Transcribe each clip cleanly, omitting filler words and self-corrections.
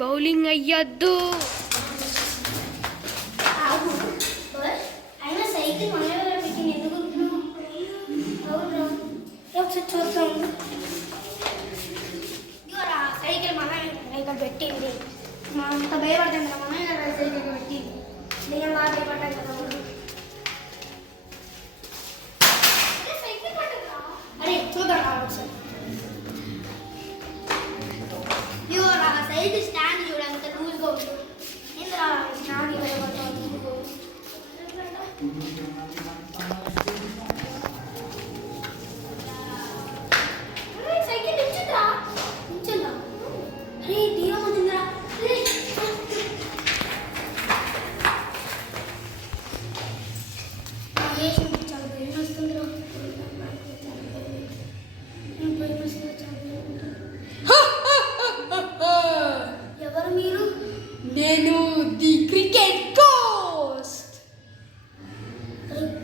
Bowling అయ్యొద్దు. అయినా cycle మన పెట్టింది ఎందుకు చూస్తాం. ఇవరా సైకిల్ మన ఇక్కడ పెట్టింది. మా అంత భయపడ్డాను కదా మన సైకిల్ పెట్టి నేను బాగా భయపడ్డాను కదా. అరే చూద్దాం ఒకసారి. ఇవరా సైకిల్ స్టాండ్ చూడంత లూజ్గా ఉంటుంది. ఎందుకు స్టాండ్ భయపడ్డాను. ఎవరు మీరు? నేను the cricket ghost.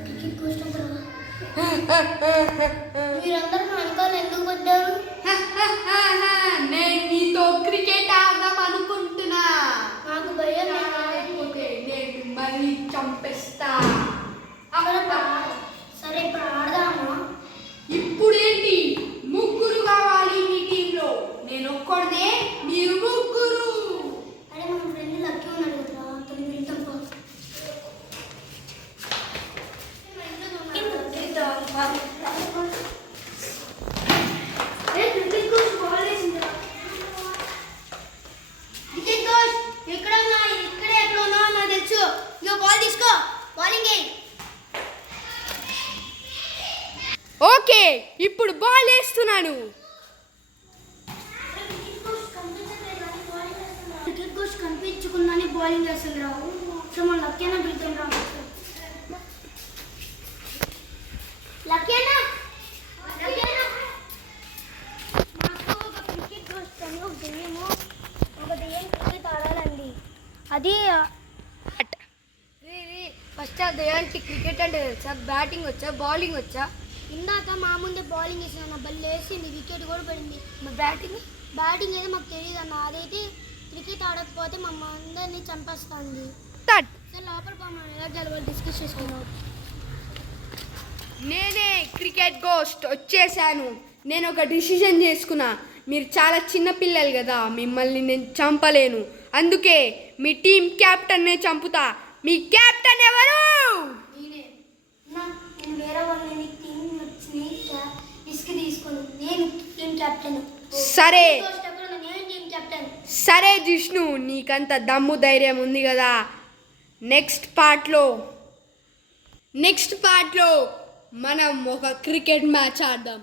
Cricket ghost అంటారా? మీరందరూ నా వెనకాల ఎందుకు పడ్డారు? నేను నీతో క్రికెట్ ఆడదాం అనుకుంటున్నా. నాకు భయం. నేను మళ్ళీ చంపేస్తా. సరే ఇప్పుడు ఆడదామా? ఇప్పుడేంటి ముగ్గురు కావాలి మీ టీంలో. నేను ఒక్కడే, మీరు ముగ్గురు. అరే మన ఫ్రెండ్ లక్కీ ఉన్నాడు కదా, అతను వెళ్తాం. ఓకే, ఇప్పుడు బాల్ వేస్తున్నాను. క్రికెట్ కోచ్ కనిపించుకుందని బౌలింగ్ వేస్తుంది రావు. సో మన లక్కీనా పిలుతాం రా. లక్కీనా మాకు ఒక క్రికెట్ కోచ్ అని ఒక దెయ్యం క్రికెట్ ఆడాలండి. అది ఫస్ట్ ఆ దయానికి క్రికెట్ అంటే తెలుసా? బ్యాటింగ్ వచ్చా, బౌలింగ్ వచ్చా? ఇందాక మా ముందే బౌలింగ్ వేసిన నా బల్ వేసింది, వికెట్ కూడా పడింది. బ్యాటింగ్ అయితే మాకు తెలియదు అన్న. అదైతే క్రికెట్ ఆడకపోతే మా అందరినీ చంపేస్తుంది. సార్ లోపల పోమని ఎలా గెలవాలి డిస్కస్ చేసుకున్నాం. నేనే క్రికెట్ గోస్ట్ వచ్చేసాను. నేను ఒక డిసిషన్ చేసుకున్నా. మీరు చాలా చిన్న పిల్లలు కదా, మిమ్మల్ని నేను చంపలేను. అందుకే మీ టీం క్యాప్టెన్నే చంపుతా. మీ క్యాప్టెన్ ఎవరు? నేను వేరే వాళ్ళని టీం వచ్చింది ఇసుక తీసుకుని నేను టీం కెప్టెన్. సరే నేను టీం కెప్టెన్. సరే జిష్ణు, నీకంత దమ్ము ధైర్యం ఉంది కదా. నెక్స్ట్ పార్ట్లో మనం ఒక క్రికెట్ మ్యాచ్ ఆడదాం.